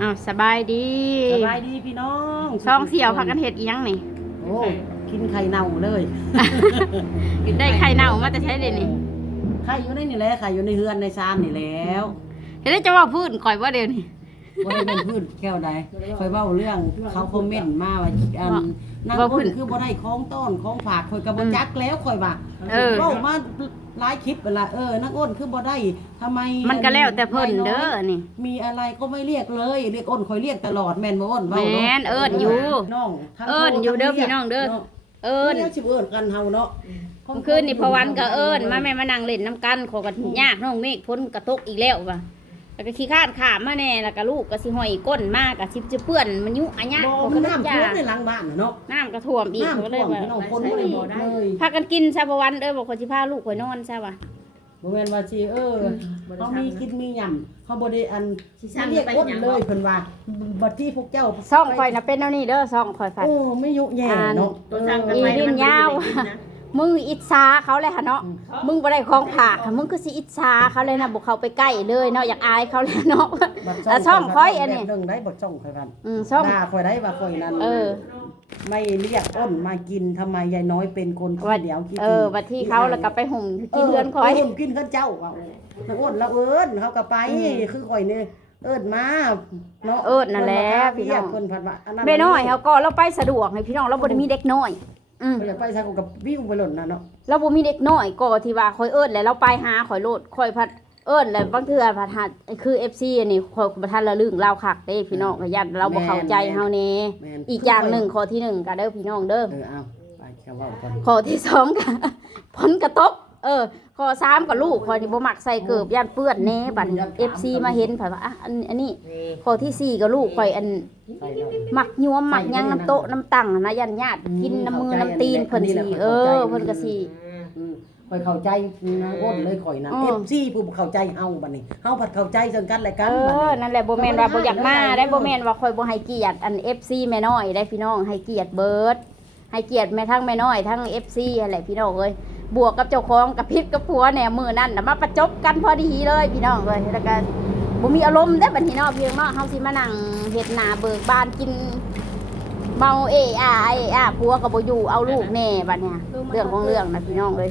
อ้าวสบายดีพี่น้อง ช่องเสี่ยวพักกันเฮ็ดอีหยังนี่ โอ้กินไข่เน่าเลย ได้ไข่เน่ามาแต่ใช้เดี๋ยวนี้ ไข่อยู่ในนี่แหละไข่อยู่ในเฮือนในชามนี่แล้ว เฮ็ดได้จะว่าพื้นข่อยว่าเดี๋ยวนี้ บ่ได้เป็นพืชแก้วใดคอยเว้าเรื่องเขาคอมเมนต์มาว่านั่งพื้นคือบ่ได้ของต้นของฝากคอยก็บ่จักแล้วคอยว่าเว้ามาหลายคลิปเวลานักอ้นคือบ่ได้ทำไมมันก็แล้วแต่เพิ่นเด้อนี่มีอะไรก็ไม่เรียกเลยเรียกอ้นคอยเรียกตลอดแม่นบ่อ้นเว้าเนาะแม่นเอิ้นอยู่น้อง เอิ้นอยู่เด้อพี่น้องเด้อเอิ้นสิเอิ้นกันเฮาเนาะเมื่อคืนนี่พอวันก็เอิ้นมาแม่มานั่งเล่นน้ำกันขอกันยากน้องเมฆพ้นกระตกอีกแล้วว่ะแล้วก็ขี้คร้านขามมาแน่แล้วก็ลูกก็สิห้อยก้นมากก็สิจะเปื้อนมันยุอะยะ บ่มันน้ำท่วมในหลังบ้านเนาะน้ำก็ท่วมอีกก็เลยว่าคนบ่ได้เลยพากันกินซะบ่วันบอกคนสิพาลูกข่อยนอนซะว่ะบ่แม่นว่าสิเขามีกินมีหยังเขาบ่ได้เรียกก้นเลยเพิ่นว่าบัดที่พวกเจ้าซ่องข่อยน่ะเป็นแนวนี้เด้อซ่องข่อยฟัดไม่ยุแย่เนาะอีดินยาวมึงอิจฉาเขาเลยค่ะเนาะมึงบ่ได้ของผักมึงคือสิอิจฉาเขาเลยนะบ่เข้าไปใกล้เลยเนาะอยากอายเขาเลยเนาะแล้วช่องข่อยอันนี้เรื่องได้บ่ช่องข่อยกันช่องด่าข่อยได้ว่าข่อยนั้นไม่เรียกอ้นมากินทำไมยายน้อยเป็นคนเดียวกินบัดที่เขาแล้วก็ไปห่มกินเรือนข่อยกินเฮือนเจ้าว่านักอ้นแล้วเอิ้นเขาก็ไปคือข่อยนี่เอิ้นมาเนาะเอิ้นนั่นแหละพี่น้องเพิ่นพัดว่าแม่น้อยเขาก็เราไปสะดวกให้พี่น้องเราบ่ได้มีเด็กน้อยอย่าไปซะกับวิ่งไปหล่นนะเนาะเราบ่มีเด็กน้อยก็ที่ว่าข่อยเอิ้นแล้วเราไปหาข่อยโลดข่อยพัดเอิ้นแล้วบางเทื่อพัดหาคือ FC อันนี้ข่อยบ่ทันละลึงเราคักเด้พี่น้องก็ยันเราบ่เข้าใจเฮาแน่อีกอย่างหนึ่งข้อที่1ก็เด้อพี่น้องเด้อเอาไปเขาเว้ากันข้อที่2ก็ผลกระทบข้อ3ก็ลูกข่อยนี่บ่มักใส่เกิบย่านเปื้อนแน่บัด FC มาเห็นผัดว่าอันนี้ข้อที่4ก็ลูกข่อยหมักยวมหมักยังน้ำโต๊ะน้ำตั้งนะยันญาติกินน้ำมือน้ำตีนเพิ่นสิเพิ่นก็สิข่อยเข้าใจนะอ้นเลยข่อยนะ FC ผู้เข้าใจเฮาบัดนี้เฮาผัดเข้าใจซึ่งกันและกันบัดนี้นั่นแหละบ่แม่นว่าบ่อยากมาได้บ่แม่นว่าข่อยบ่ให้เกียรติFC แม่น้อยได้พี่น้องให้เกียรติเบิดให้เกียรติแม่ทั้งแม่น้อยทั้ง FC นั่นแหละพี่น้องเอ้ยบวกกับเจ้าของกับพิษกับผัวแหน่มื้อนั้นน่ะมาประจบกันพอดีเลยพี่น้องเอ้ยแล้วก็บ่มีอารมณ์เด้อบัดนี้เนาะพี่น้องเฮาสิมานั่งเฮ็ดหน้าเบิกบานกินเมาผัวก็บ่อยู่เอาลูกแน่บัดเนี้ยเรื่องของเรื่องนะพี่น้องเอ้ย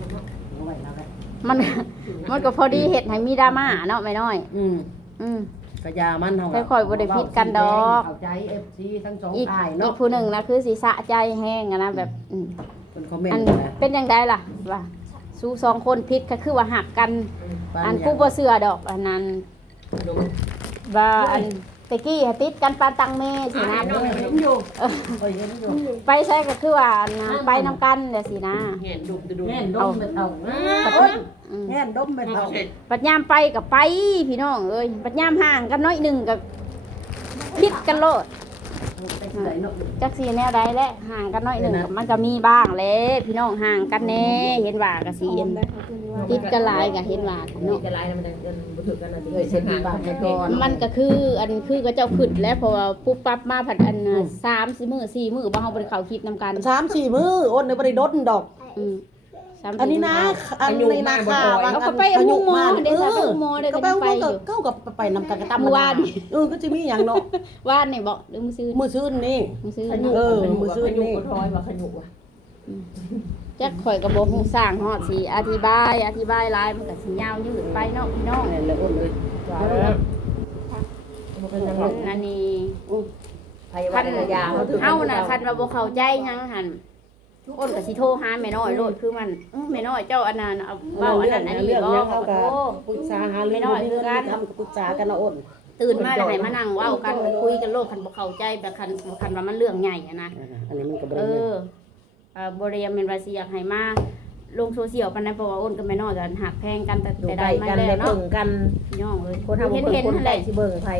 มันก็พอดีเฮ็ดให้มีดราม่าเนาะแม่น้อยก็ยามันเฮาค่อยๆบ่ได้ผิดกันดอกเข้าใจ FC ทั้งสองฝ่ายเนาะอีกผู้หนึ่งนะคือสิสะใจแห้งนะแบบเป็นคอมเมนต์เป็นจังไดล่ะว่าสู้2คนผิดก็คือว่าหักกันกูบ่เชื่อดอกอันนั้นว่าตะกี้ติดกันปานตังเมสินะไปใช้ก็คือว่าไปนำกันเด้อสินะแง่นดมไปเอาแง่นดมไปเอาปัดยามไปก็ไปพี่น้องเอ้ยปัดยามห่างกันน้อยนึงก็คิดกันโลดจักสิแนวใดแหละห่างกันน้อยนึงมันก็มีบ้างแหละพี่น้องห่างกันแน่เห็นว่าก็สิติดกันหลายก็เห็นว่าเนาะมันก็คือคือก็เจ้าขึ้นแล้วเพราะว่าปุ๊บปั๊บมาผัด3-4 มื้อ4 มื้อบ่เฮาบ่ได้เข้าคลิปนำกัน 3-4 มื้ออ้นบ่ได้ดดดอกอันนี้นะอันในนาคาเขาไปหุ้มหมอเด้ซะหุ้มหมอเด้ก็ไปอยู่เก้ากับไปนำกันกระตำวานก็สิมีหยังเนาะวานนี่บ่หรือมื้อซื่นนี่มื้อซื่นมื้อซื่นนี่ร้อยว่าขยุกว่ะจักข่อยก็บ่ฮู้สร้างฮอดสิอธิบายหลายมันก็สิยาวยืดไปเนาะพี่น้องนั่นแหละอ้นเอ้ยนั่นนี่คันเฮาน่ะคันว่าบ่เข้าใจหยังหั่นอ้นก็สิโทรหาแม่น้อยโลดคือมันแม่น้อยเจ้าอันนั้นเอาเว้าอันนั้นอันนี้บ่เฮาก็ปรึกษาหาเรื่องคือกันทำปรึกษากันเนาะอ้นตื่นมาแล้วให้มานั่งเว้ากันคุยกันโลดคันบ่เข้าใจแบบคันว่ามันเรื่องใหญ่อะนะอันนี้มันก็บ่ได้บ่ได้แม่นว่าสิอยากให้มาลงโซเชียลปานนั้นเพราะว่าอ้นกับแม่น้อยกันหักแพงกันแต่ใดมาแล้วเนาะกันน้องเอ้ยคนเฮาเห็นนั่นแหละสิเบิ่งไผ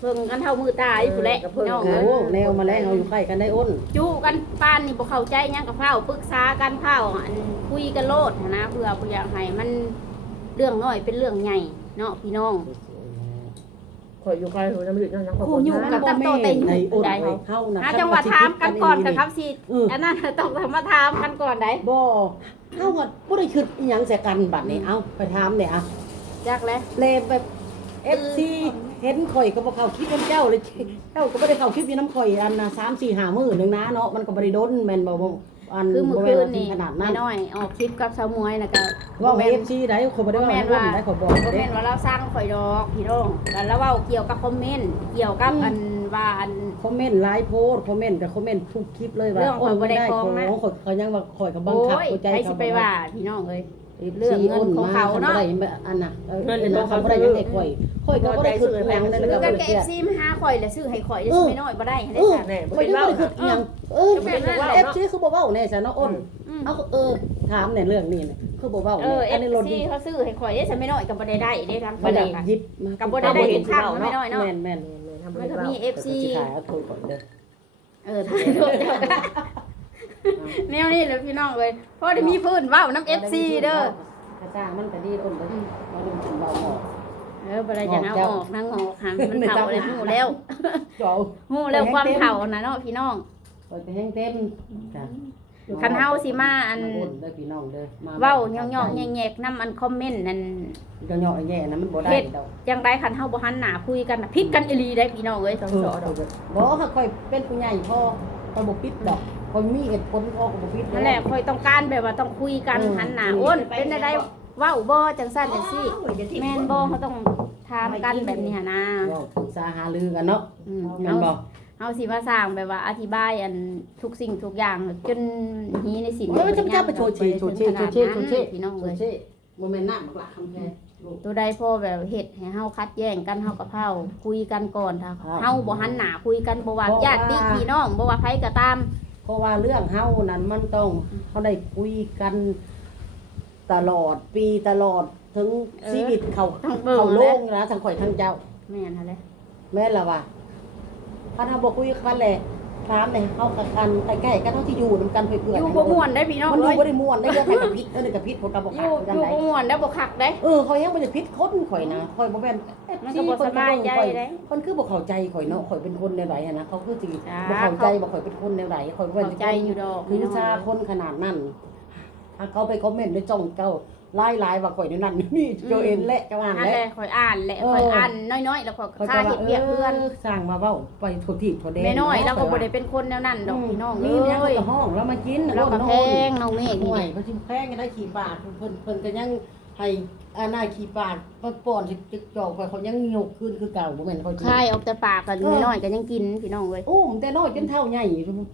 เพิ่งกันเท่ามือตาอยู่พุ่นแหละน้องเอ้ยแนวมาแล้วเฮาอยู่ใกล้กันได้อ้นจู้กันปานนี่บ่เข้าใจหยังก็เฝ้าปรึกษากันเฝ้าคุยกันโลดนะเพื่อบ่อยากให้มันเรื่องน้อยเป็นเรื่องใหญ่เนาะพี่น้องข่อยอยู่ไกลหูน้ำลึกนั่นยังผู้อยู่กับตั้งโตแต่อยู่ใดเฮานะจังหวัดถามกันก่อนครับสิอันนั้นต้องมาถามกันก่อนได้บ่เฮาก็บ่ได้คิดอีหยังใส่กันบัดนี้เอ้าไปถามเนี่ยจักแล้วเลแบบ FC เ เห็นข่อยก็บ่เข้าคลิปน้ำเจ้าเลยเจ้าก็บ่ได้เข้าคลิปอยู่น้ำข่อยอันน่ะ3-4-5 มื้อนึงนะเนาะมันก็บ่ได้โดนแม่นบ่อัน คือมื้อ บ่ คื แม่น นนี่ ขนาด แม่ นั้น น้อยออกคลิปกับสาวมวยน่ะก็ ว่า FC ได้ข่อยบ่ได้ว่าให้ได้ข่อยบอก บ่ เด้ แม่นว่าเราสร้างข่อยดอกพี่น้องแล้วเว้าเกี่ยวกับคอมเมนต์เกี่ยวกับอันว่าอัน คอมเมนต์หลายโพสต์คอมเมนต์ก็คอมเมนต์ทุกคลิปเลยว่า เรื่องข่อยบ่ได้ฟ้องนะ ของข่อยเขายังว่าข่อยก็บังคับ โอ้ย หัวใจ ใคร เขา สิไปว่าพี่น้องเอ้ย เรื่องเงินของเขาเนาะอันน่ะเงินเขาบ่ได้ยังให้ข่อยก็บ่ได้คือแพงได้ คือ แล้ว กั ก็ น บ่ กับ ได้ FC มาหาข่อยแล้วซื้อให้ข่อยได้สิไม่น้อยบ่ได้ให้ได้ซะ แน่บ่ ข่อย เป็น ยังบ่ เว้า ได้คืออีหยังFC คือบ่เว้าแน่ซะเนาะอ้นเอาถามในเรื่องนี้น่ะคือบ่เว้า อันนี้รถ FC เขาซื้อให้ข่อยได้สิไม่น้อยก็บ่ได้ได้ทาง บ่ ข่อย ได้ ก็ ยิบมา ก็บ่ได้ได้ทุกครั้งไม่น้อยเนาะ แม่น ทำ มันก็ มี มี ๆ FC สิขายเอาโทรก่อนเด้อ ถ่ายรูปเจ้าก็แนวนี้เลยพี่น้องเลยเพราะได้มีพื้นเว้าน้ำ FC เด้อ ข้าจ้างมันก็ดีอ้นก็ดีมาดูถึงเราออก บ่ได้จะเอาออกนางออกค่ะมันเฒ่าเลยฮู้แล้ว เจ้า ฮู้แล้วความเฒ่าน่ะเนาะพี่น้อง ข่อยไปแห้งเต็มจ้ะ คันเฮาสิมาอัน เด้อพี่น้องเด้อมา เว้าย่องๆแยกๆนำอันคอมเมนต์นั่น ย่องๆแย่ๆนะมันบ่ได้ดอก จังไดคันเฮาบ่หันหน้าคุยกันน่ะผิดกันอีหลีได้พี่น้องเอ้ย ต้องสอดอก บ่ค่ะข่อยเป็นผู้ใหญ่พ่อข่อยบ่ปิดดอกข่อยมีเหตุผลพ่อก็บ่ปิด นั่นแหละค่อยต้องการแบบว่าต้องคุยกันหันหน้าโอ้นเป็นได้เว้าบ่จังซั่นจังซี่แม่นบ่เขาต้องถามกันแบบนี้นะ เว้าปรึกษาหารือกันเนาะ แม่นบ่ เฮาสิมาสร้างแบบว่าอธิบายอันทุกสิ่งทุกอย่างจนหีในสิน โอ้ยจะไปโชว์ชีพี่น้องเลย บ่แม่นน้ำบักละคำแพลูก ตัวใดพอแบบเฮ็ดให้เฮาคัดแย้งกันเฮากับเฮาคุยกันก่อนถ้า ครับ เฮาบ่หันหน้าคุยกันบ่ว่า เพราะว่า ญาติพี่น้องบ่ว่าไผก็ตาม เพราะว่าเรื่องเฮานั้นมันต้องเฮาได้คุยกันตลอดปีตลอดถึงชีวิตเขาโลงนะทั้งข่อยทั้งเจ้า แม่นหั่นแหละ แม่นล่ะว่าคันเฮาบ่คุยกันแหละถามเลยเฮากันใกล้ๆกันเฮาสิอยู่นำกันเพื่อน อยู่บ่ม่วนได้พี่น้อง มันอ เอ้ ยู่ ย บ่ได้ม่วนได้เรื่องกับพิษกับพิษคนก็บ่ อ คั ยู่ กกัน อยู่ ได้ บ่ม่วนได้บ่คักได้ ข่อยยังบ่ได้พิษคนข่อยนะข่อยบ่แม่น มันก็บ่สบายใจเด้ คนคือบ่เข้าใจข่อยเนาะข่อยเป็นคนแนวใดอะนะเขาคือสิ จ้า บ่เข้าใจบ่ข่อยเป็นคนแนวใดข่อยบ่ เข้าใจอยู่ดอก คือชาคนขนาดนั้นถ้าเขาไปคอมเมนต์ในจ้องเจ้าหลายๆว่าข่อยนี่นั่นนี่เจ้าเอ็นแหละเจ้าอ่าน นั่น แห แห ละ ละข่อยอ่านแหละข่อยอ่านน้อยๆแล้วข่อย ข่อย ค่า ก็ เฮ็ดเวียกเพื่อน สร้างมาเว้าไปทุกที่ทั่วแดน แม่น้อยแล้วก็บ่ได้เป็นคนแนวนั้นดอกพี่น้องเอ้ นี่ยัง ย ก็ห้องแล้วมากิน เราก็แพงน้องเมฆ ห่ นี่ วยเพิ่นสิแพงกันได้ขี่ปากเพิ่นก็ยังให้อาณาขี่ปากป้อนสิจิกจอกเขายังยกขึ้นคือเก่าบ่แม่นเขา คายออกแต่ปากกันน้อยๆก็ยังกินพี่น้องเอ้ย อุ้มแต่น้อยจนเท่าใหญ่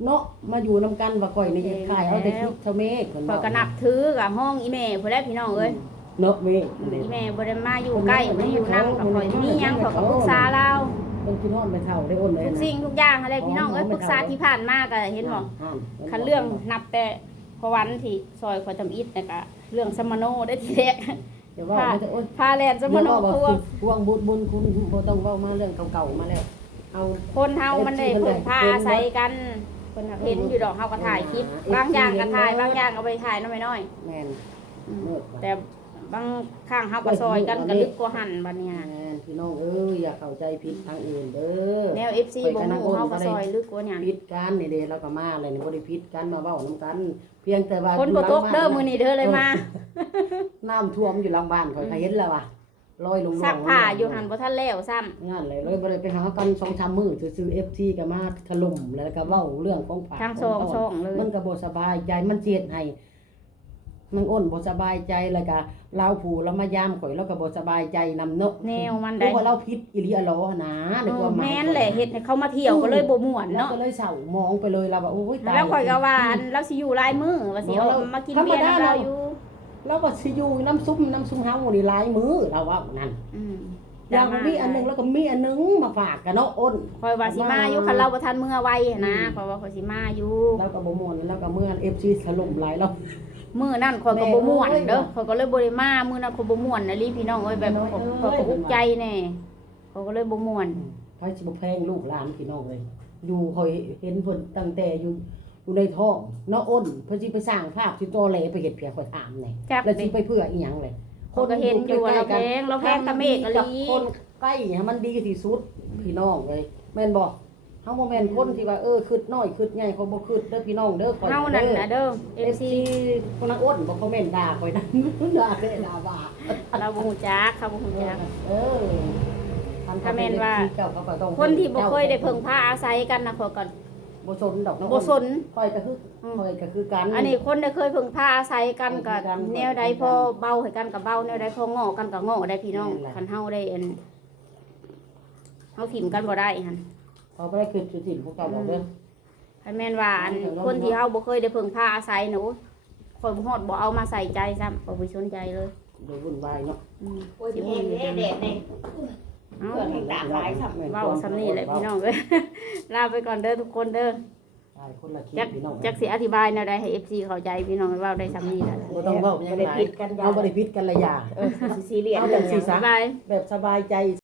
เนาะมาอยู่นำกันว่าข่อยนี่ขายเอาแต่คิดเท่าเมฆ ข่อยก็นับถือกับห้องอีแม่พุ่นแหละพี่น้องเอ้ย เนาะเมฆ อีแม่บ่ได้มาอยู่ใกล้บ่ได้อยู่นำกับข่อยมีหยังข่อยก็ปรึกษาเรา เพิ่นคิดฮอดไปเท่าได้อ้นเลย ทุกสิ่งทุกอย่างอะไรพี่น้องเอ้ยปรึกษาที่ผ่านมาก็เห็นบ่คันเรื่องนับแต่พวันที่ซอยข่อยทำอิฐน่ะก็เรื่องสมโนได้ทีแรก เดี๋ยวว่าไม่อ้น พาแลนสมโนครัว พวงบุญคุณบ่ต้องเว้ามาเรื่องเก่าๆมาแล้วเอา คนเฮามันได้พึ่งพาอาศัยกันเพิ่นเห็นอยู่ดอกเฮาก็ถ่ายคลิปบางอย่างก็ถ่ายบางอย่างก็บ่ไปถ่ายน้อย แม่น ๆแต่บางครั้งเฮาก็ซอยกันก็ลึกกว่าหั่นบัดนี้นะ แม่นพี่น้องเอ้ยอย่าเข้าใจผิดทางอื่นเด้อ แนว FC บ่ฮู้เฮาก็ซอยลึกกว่าหยัง ผิดกันนี่เด้เราก็มาเลยนี่บ่ได้ผิดกันมาเว้านํกัน เพียงแต่ว่า คนบ่ตกเด้อมื้อนี้เด้อเลยมา น้ำท่วมอยู่หลังบ้านข่อยก็เห็นแล้วว่ะลอยลง ซักผ้าอยู่หั่นบ่ทันแล้วซ้ำ งานเลยบ่ได้ไปหากัน 2-3 มื้อซื่อๆ FT ก็มาถล่มแล้วก็เว้าเรื่องของฝาก ทางช่องเลย มันก็บ่สบายใจมันเจ็ดให้มันอ้นบ่สบายใจแล้วก็ลาวผู้แล้วมายามข่อยแล้วก็บ่สบายใจนำเนาะ แนวมัน ได้ ได้ ว่าเราผิดอีหลีอะหรอนะในความหมาย แม่นแหละเฮ็ดให้เขามาเที่ยวก็เลยบ่ม่วน แล้ว เนาะ ก็เลยเศร้ามองไปเลยเราว่าโอ้ยตาย แล้วข่อยก็ว่าอันเราสิอยู่หลายมื้อว่าสิเอามากินเบียร์นำเราอยู่ เราก็สิอยู่น้ำซุปเฮานี่หลายมื้อเราว่านั่น อืม อย่างมีอันหนึงแล้วก็มีอันหนึงมาฝากกันเนาะอ้น ข่อยว่าสิมาอยู่คันเราบ่ทันมื้อไวนะข่อยว่าข่อยสิมาอยู่ เราก็บ่ม่วนแล้วก็เมื่อ FC ถล่มหลายเรา มื้อนั้นข่อยก็บ่ม่วน แม่เอ้ย เด้อข่อยก็เลยบ่ได้มามื้อนั้นข่อยบ่ม่วนนะลีพี่น้องเอ้ยแบบ แม่เอ้ย ข่อยก็อุกใจแน่ข่อยก็เลยบ่ม่วน ไผสิบ่แพงลูกหลานพี่น้องเลยอยู่ข่อยเห็นเพิ่นตั้งแต่อยู่ในท้องเนาะอ้นเพิ่นสิไปสร้างภาพสิตอแหลไปเฮ็ดเพียข่อยถามแน่ จัก แล้ว ดิ สิไปเพื่ออีหยังเลย ข่อยก็เห็นอยู่ว่าเราแพงตะเมฆอะลี คนใกล้ให้มันดีที่สุดพี่น้องเลยแม่นบ่เฮาบ่แม่นคนที่ว่าคิดน้อยคิดใหญ่เขาบ่คิดเด้อพี่น้องเด้อ เฮานั่นน่ะเด้อ FC คนนักอ้นบ่คอมเมนต์ด่าข่อยนะด่าเด้อด่าว่า เราบ่ฮู้จักเขาบ่ฮู้จัก เออท ถ้าแม่นว่า เจ้าก็ต้อง คนที่บ่เคยได้เพิ่งพาอาศัยกันนะข่อยก็ บ่สนดอกเนาะ บ่สน ค่อยก็คือกัน อันนี้คนได้เคยเพิ่งพาอาศัยกันก็แนวใดพอเบาให้กันก็เบาแนวใดพอง้อกันก็ง้อได้พี่น้องคันเฮาได้อันเฮาถิ่มกันบ่ได้หั่น เขาบ่ได้คือสิถิ่นพวกเจ้าดอกเด้อ คันแม่นว่าอันคนที่เฮาบ่เคยได้เพิ่งพาอาศัยน่ะโอ้ยข่อยบ่ฮอดบ่เอามาใส่ใจซ้ำบ่ไปสนใจเลย โดยวุ่นวายเนาะ โอ้ยสิเห็นแดดนี่ เอ้า เกิดแห่งตากหลายครับ เว้าซ้ำนี่แหละพี่น้องเอ้ย ลาไปก่อนเด้อทุกคนเด้อ ใช่คนละคิด จัก พี่น้อง จักสิอธิบายแนวใดให้ FC เข้าใจพี่น้องเว้าได้ซ้ำนี่แหละ บ่ต้องเว้าหยังหลายเอาบ่ได้ผิดกันละอย่า ซีเรียส เอา เรื่ แบ อง บ สิ สี บ๊ายบาย แบบสบายใจ